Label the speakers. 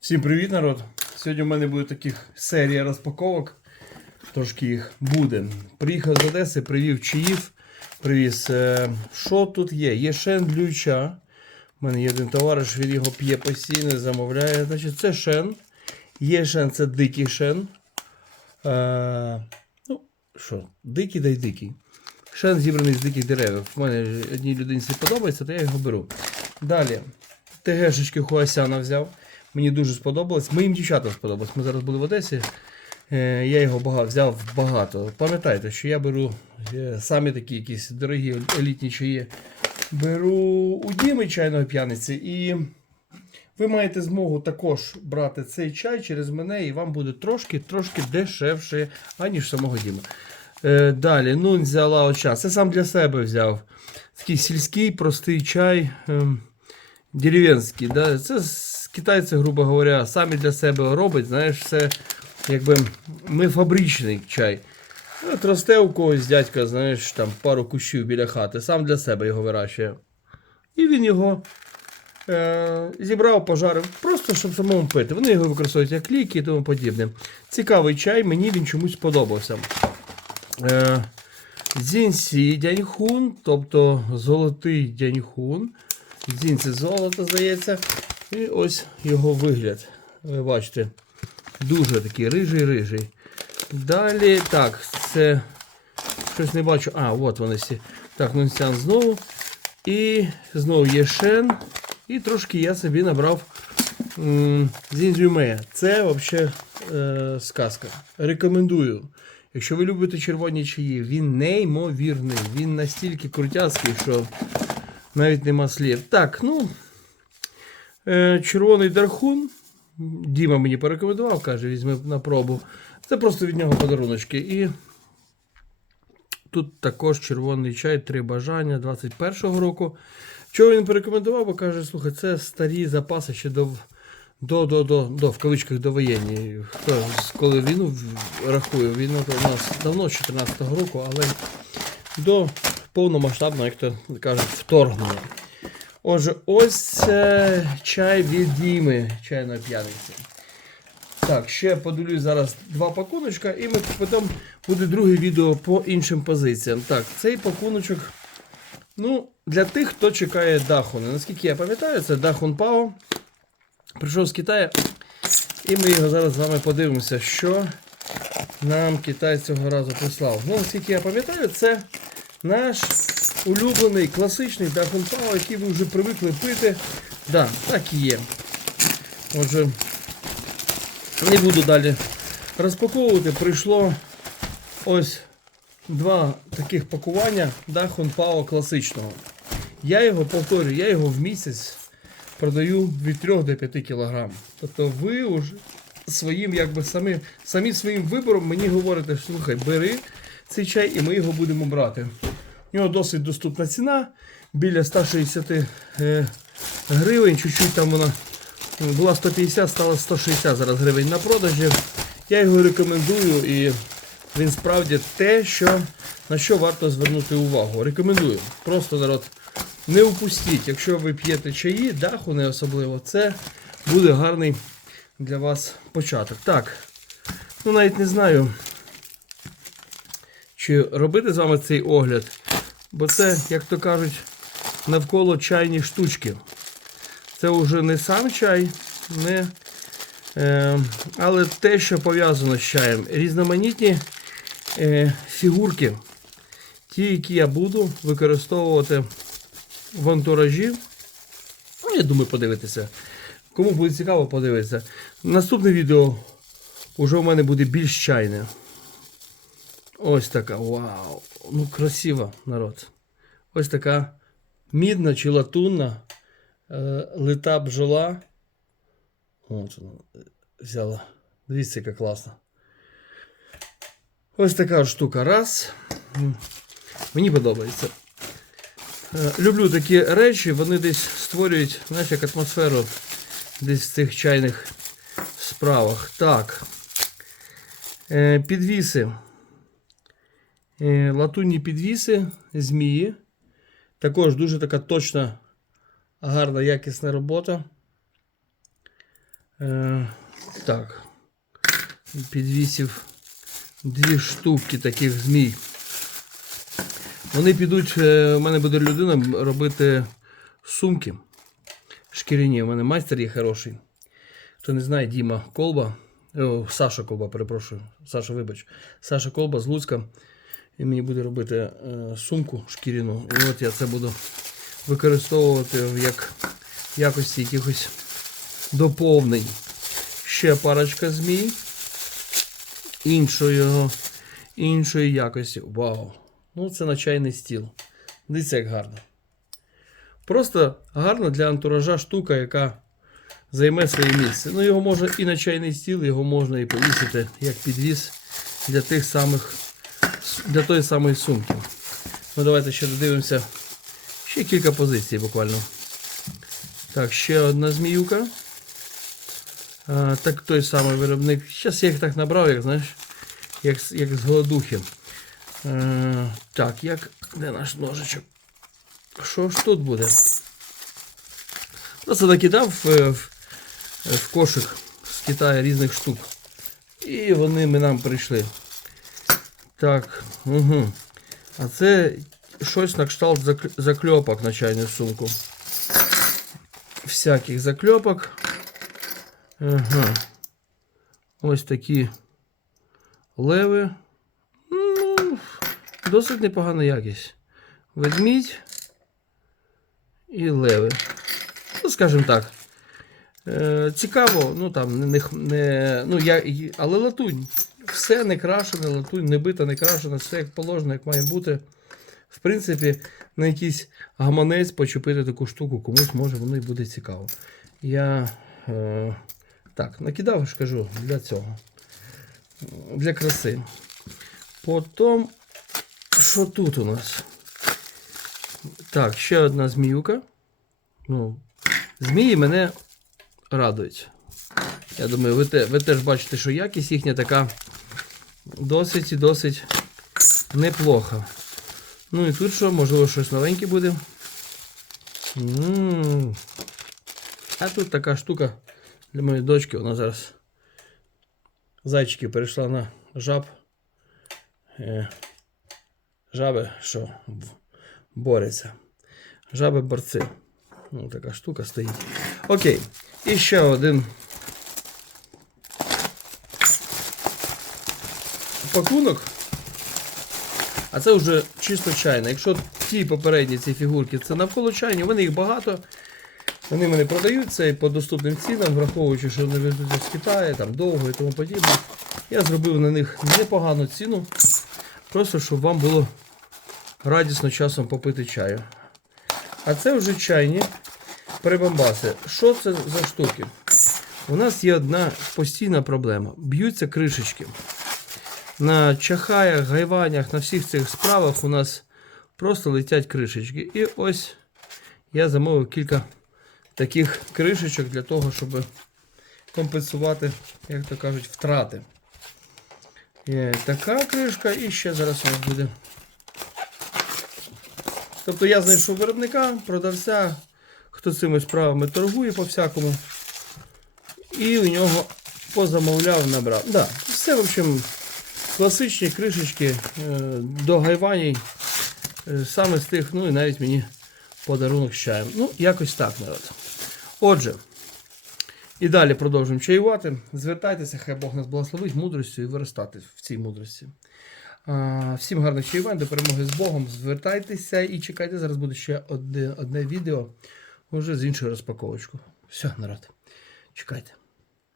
Speaker 1: Всім привіт, народ! Сьогодні в мене буде таких серія розпаковок. Трошки їх буде. Приїхав з Одеси, привів чаїв, привіз. Е, що тут є? Є шен блюча. У мене є один товариш, він його п'є постійно, замовляє. Значить, це шен. Є шен, це дикий шен. Е, ну, що, дикий дай дикий. Шен зібраний з диких дерев. У мене одній людині це подобається, то я його беру. Далі. ТГшечки Хуасяна взяв. Мені дуже сподобалось. Моїм дівчатам сподобалось. Ми зараз були в Одесі. Е, Я його бага- взяв багато. Пам'ятайте, що я беру е, самі такі якісь дорогі елітні чаї. Беру у Діми чайного п'яниці. І ви маєте змогу також брати цей чай через мене, і вам буде трошки-трошки дешевше, аніж самого Діми. Е, Далі, ну, взяла оча. Це сам для себе взяв. Такий сільський, простий чай. ем, деревенський. Да? Це китайці, грубо говоря, самі для себе роблять. Знаєш, це якби ми фабричний чай. От росте у когось дядька, знаєш, там пару кущів біля хати, сам для себе його вирощує. І він його е, зібрав, пожарив, просто щоб самому пити. Вони його використовують як ліки і тому подібне. Цікавий чай, мені він чомусь сподобався. Е, Зінсі Дяньхун, тобто золотий Дяньхун. Дзінь це золото, здається. І ось його вигляд. Ви бачите, дуже такий рижий-рижий. Далі, так, це щось не бачу. А, от вони всі. Так, Нунсян знову. І знову є шен. І трошки я собі набрав м, Зінзюме. Це взагалі е, сказка. Рекомендую. Якщо ви любите червоні чаї, він неймовірний. Він настільки крутяцький, що навіть нема слів. Так, ну. Е, червоний дархун. Діма мені порекомендував, каже, візьми на пробу. Це просто від нього подаруночки. І тут також червоний чай, три бажання 21-го року. Чого він порекомендував? Бо каже, слухай, це старі запаси ще до, до, до, до, до в кавичках довоєнні. Хто коли війну рахує, війну то у нас давно з 14-го року, але до повномасштабного, як то кажуть, вторгнення. Отже, ось це чай від Діми чайної п'яниці. Так, ще поділю зараз два пакуночка, і ми потім буде друге відео по іншим позиціям. Так, цей пакуночок. Ну, для тих, хто чекає Дахуни. Наскільки я пам'ятаю, це Дахун Пао. Прийшов з Китаю. І ми його зараз з вами подивимося, що нам Китай цього разу прислав. Ну, наскільки я пам'ятаю, це наш улюблений класичний Дахун Пао, який ви вже привикли пити. Да, так і є. Отже, не буду далі розпаковувати. Прийшло ось два таких пакування Дахун Пао класичного. Я його повторюю, я його в місяць продаю від 3 до 5 кг. Тобто ви вже своїм, якби самі, самі своїм вибором мені говорите, що слухай, бери цей чай і ми його будемо брати. У нього досить доступна ціна, біля 160 е, гривень, чуть-чуть там вона була 150, стала 160 зараз гривень на продажі. Я його рекомендую і він справді те, що, на що варто звернути увагу. Рекомендую. Просто народ, не упустіть, якщо ви п'єте чаї, даху не особливо, це буде гарний для вас початок. Так, ну навіть не знаю, чи робити з вами цей огляд, бо це, як то кажуть, навколо чайні штучки. Це вже не сам чай, не, е, але те, що пов'язано з чаєм. Різноманітні е, фігурки, ті, які я буду використовувати в антуражі. Ну, я думаю, подивитися. Кому буде цікаво, подивитися. Наступне відео вже у мене буде більш чайне. Ось така. Вау! Ну, красиво, народ. Ось така мідна чи латунна е, лита бджола. От вона е, взяла. Дивіться, яка класна. Ось така штука. Раз. Мені подобається. Е, Люблю такі речі, вони десь створюють, знаєш, як атмосферу десь в цих чайних справах. Так. Е, Підвіси. Е, Латунні підвіси, змії. Також дуже така точна, гарна, якісна робота. Е, так. Підвісив дві штуки таких змій. Вони підуть, е, у мене буде людина робити сумки шкіряні. У мене майстер є хороший. Хто не знає, Діма Колба. О, Саша Колба, перепрошую. Саша, вибач. Саша Колба з Луцька. Він мені буде робити е, сумку шкіряну. І от я це буду використовувати як якості якихось доповнень. Ще парочка змій іншої, іншої якості. Вау! Ну, це на чайний стіл. Дивіться, як гарно. Просто гарно для антуража штука, яка займе своє місце. Ну, його можна і на чайний стіл, його можна і повісити як підвіс для тих самих для тої самої сумки. Ну, давайте ще додивимося. Ще кілька позицій буквально. Так, ще одна зміюка. А, так той самий виробник. Зараз я їх так набрав, як знаєш, як, як з голодухи. Е, так, як. Де наш ножичок? Що ж тут буде? Просто накидав е, в, в кошик з Китаю різних штук. І вони ми нам прийшли. Так, угу. А це щось на кшталт зак- закльопок на чайну сумку. Всяких закльопок. Ага. Ось такі леви. Ну, досить непогана якість. Ведмідь і леви. Ну, скажімо так. Е, цікаво, ну там не, не, ну, я, але латунь. Все не крашене, латунь, не бита, не крашена, все як положено, як має бути. В принципі, на якийсь гаманець почепити таку штуку, комусь може воно і буде цікаво. Я е, так, накидав, ж кажу, для цього. Для краси. Потім, що тут у нас? Так, ще одна зміюка. Ну, змії мене радують. Я думаю, ви, те, ви теж бачите, що якість їхня така досить і досить неплоха. Ну і тут що, можливо, щось новеньке буде. А тут така штука для моєї дочки, вона зараз зайчики перейшла на жаб. Е, жаби, що борються. Жаби борці. Ну, така штука стоїть. Окей. І ще один пакунок. А це вже чисто чайна. Якщо ті попередні ці фігурки це навколо чайні, вони їх багато. Вони мене продаються і по доступним цінам, враховуючи, що вони везуть з Китаю, там довго і тому подібне. Я зробив на них непогану ціну. Просто щоб вам було радісно часом попити чаю. А це вже чайні прибамбаси. Що це за штуки? У нас є одна постійна проблема. Б'ються кришечки. На чахаях, гайванях, на всіх цих справах у нас просто летять кришечки. І ось я замовив кілька таких кришечок для того, щоб компенсувати, як то кажуть, втрати. Є така кришка, і ще зараз у нас буде. Тобто я знайшов виробника, продавця, хто цими справами торгує по-всякому. І у нього позамовляв, набрав. Да, все, в общем, класичні кришечки е, до гайваній. Е, саме з тих, ну і навіть мені подарунок з чаєм. Ну, якось так, народ. Отже, і далі продовжуємо чаювати. Звертайтеся, хай Бог нас благословить мудростю і виростати в цій мудрості. Всім гарних чаювань, до перемоги з Богом. Звертайтеся і чекайте, зараз буде ще одне, одне відео уже з іншою розпаковочкою. Все, народ. Чекайте.